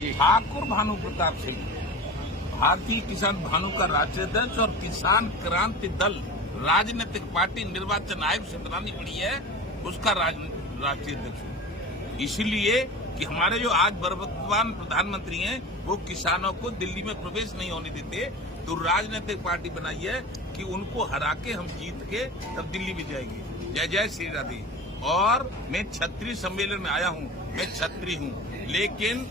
ठाकुर भानु प्रताप सिंह भारतीय किसान भानु का राष्ट्रीय अध्यक्ष और किसान क्रांति दल राजनीतिक पार्टी निर्वाचन आयोग से बनानी पड़ी है, उसका राष्ट्रीय अध्यक्ष। इसलिए कि हमारे जो आज वर्तमान प्रधानमंत्री हैं वो किसानों को दिल्ली में प्रवेश नहीं होने देते, तो राजनीतिक पार्टी बनाई है कि उनको हरा के हम जीत के तब दिल्ली में जाएंगे। जय जय श्री राधे। और मैं क्षत्रिय सम्मेलन में आया हूँ, मैं क्षत्रिय हूँ, लेकिन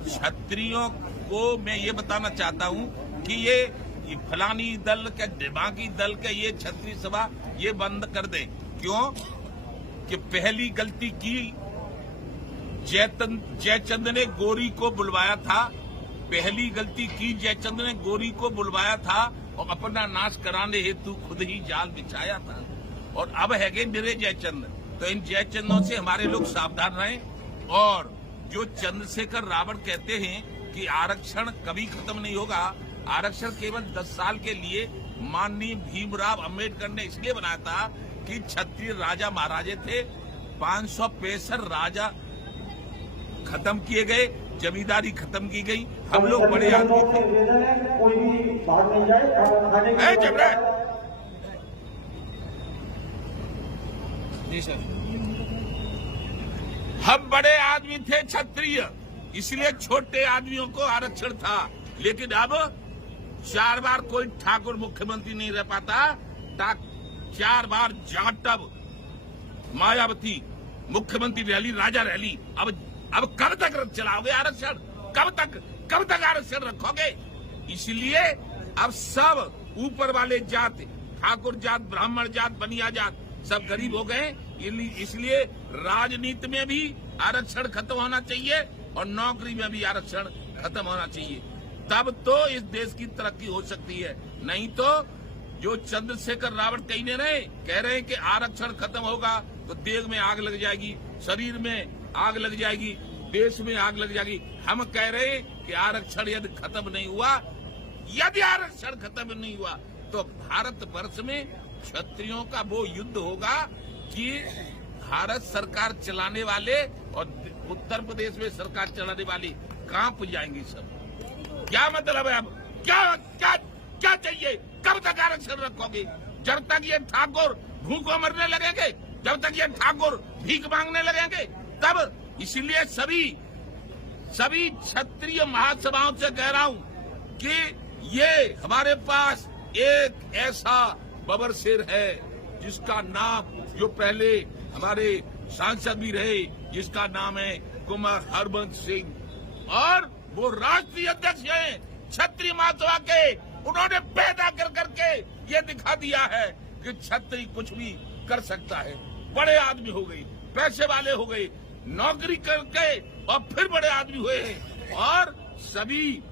क्षत्रियों को मैं ये बताना चाहता हूँ कि ये फलानी दल का दिमागी दल का ये क्षत्रिय सभा ये बंद कर दे। क्यों कि पहली गलती की जयचंद ने गोरी को बुलवाया था, पहली गलती की जयचंद ने गोरी को बुलवाया था और अपना नाश कराने हेतु खुद ही जाल बिछाया था। और अब है गए निरे जयचंद, तो इन जयचंदों से हमारे लोग सावधान रहें। और जो चंद्रशेखर रावण कहते हैं कि आरक्षण कभी खत्म नहीं होगा, आरक्षण केवल 10 साल के लिए माननीय भीमराव अंबेडकर ने इसलिए बनाया था कि क्षत्रिय राजा महाराजे थे, 565 राजा खत्म किए गए, जमींदारी खत्म की गई, हम लोग बड़े आदमी थे। जी सर, हम बड़े आदमी थे क्षत्रिय, इसलिए छोटे आदमियों को आरक्षण था। लेकिन अब 4 बार कोई ठाकुर मुख्यमंत्री नहीं रह पाता, 4 बार जाटव मायावती मुख्यमंत्री रह ली, राजा रह ली। अब कब तक चलाओगे आरक्षण? कब तक आरक्षण रखोगे? इसलिए अब सब ऊपर वाले जात, ठाकुर जात, ब्राह्मण जात, बनिया जात सब गरीब हो गए। इसलिए राजनीति में भी आरक्षण खत्म होना चाहिए और नौकरी में भी आरक्षण खत्म होना चाहिए, तब तो इस देश की तरक्की हो सकती है। नहीं तो जो चंद्रशेखर रावण कह रहे हैं कि आरक्षण खत्म होगा तो देश में आग लग जाएगी, शरीर में आग लग जाएगी, देश में आग लग जाएगी। हम कह रहे हैं कि आरक्षण यदि खत्म नहीं हुआ, यदि आरक्षण खत्म नहीं हुआ तो भारत वर्ष में क्षत्रियों का वो युद्ध होगा कि भारत सरकार चलाने वाले और उत्तर प्रदेश में सरकार चलाने वाली कांप जाएंगी सब। क्या मतलब है? अब क्या चाहिए? कब तक आरक्षण रखोगे? जब तक ये ठाकुर भूखों मरने लगेंगे, जब तक ये ठाकुर भीख मांगने लगेंगे तब। इसलिए सभी क्षत्रिय महासभाओं से कह रहा हूं कि ये हमारे पास एक ऐसा बबर शेर है जिसका नाम, जो पहले हमारे सांसद भी रहे, जिसका नाम है कुमार हरबंस सिंह, और वो राष्ट्रीय अध्यक्ष हैं क्षत्रिय महासभा के। उन्होंने पैदा कर करके ये दिखा दिया है कि क्षत्रिय कुछ भी कर सकता है। बड़े आदमी हो गए, पैसे वाले हो गए, नौकरी करके और फिर बड़े आदमी हुए हैं, और सभी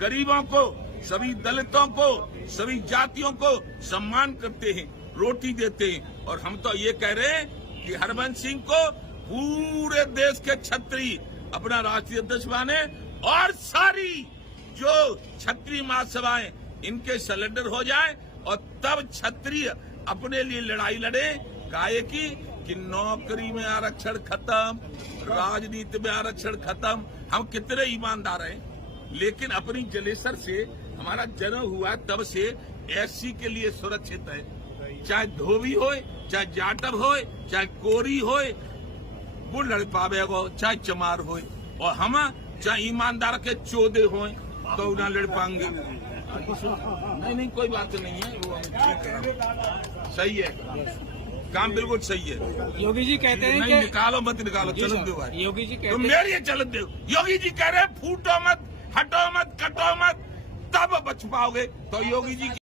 गरीबों को, सभी दलितों को, सभी जातियों को सम्मान करते हैं, रोटी देते हैं। और हम तो ये कह रहे हैं कि हरबंस सिंह को पूरे देश के क्षत्रिय अपना राष्ट्रीय अध्यक्ष माने, और सारी जो क्षत्रिय महासभाएं इनके सिलेंडर हो जाए, और तब क्षत्रिय अपने लिए लड़ाई लड़े। काहे कि नौकरी में आरक्षण खत्म, राजनीति में आरक्षण खत्म। हम कितने ईमानदार हैं, लेकिन अपनी जलेसर से हमारा जन्म हुआ तब से एससी के लिए सुरक्षित है, चाहे धोबी हो, चाहे जाटव हो, चाहे कोरी हो, वो लड़ पावेगो, चाहे चमार हो। और हम चाहे ईमानदार के चौधे हो तो ना लड़ पाएंगे। नहीं, कोई बात नहीं है, वो ठीक है, सही है, काम बिल्कुल सही है। योगी जी कहते हैं नहीं, निकालो मत निकालो, चलन दो भाई। योगी जी कहते तुम मेरी चलन दो। योगी जी कह रहे फूटो मत, हटो मत, कटो मत, तब बच पाओगे। तो योगी जी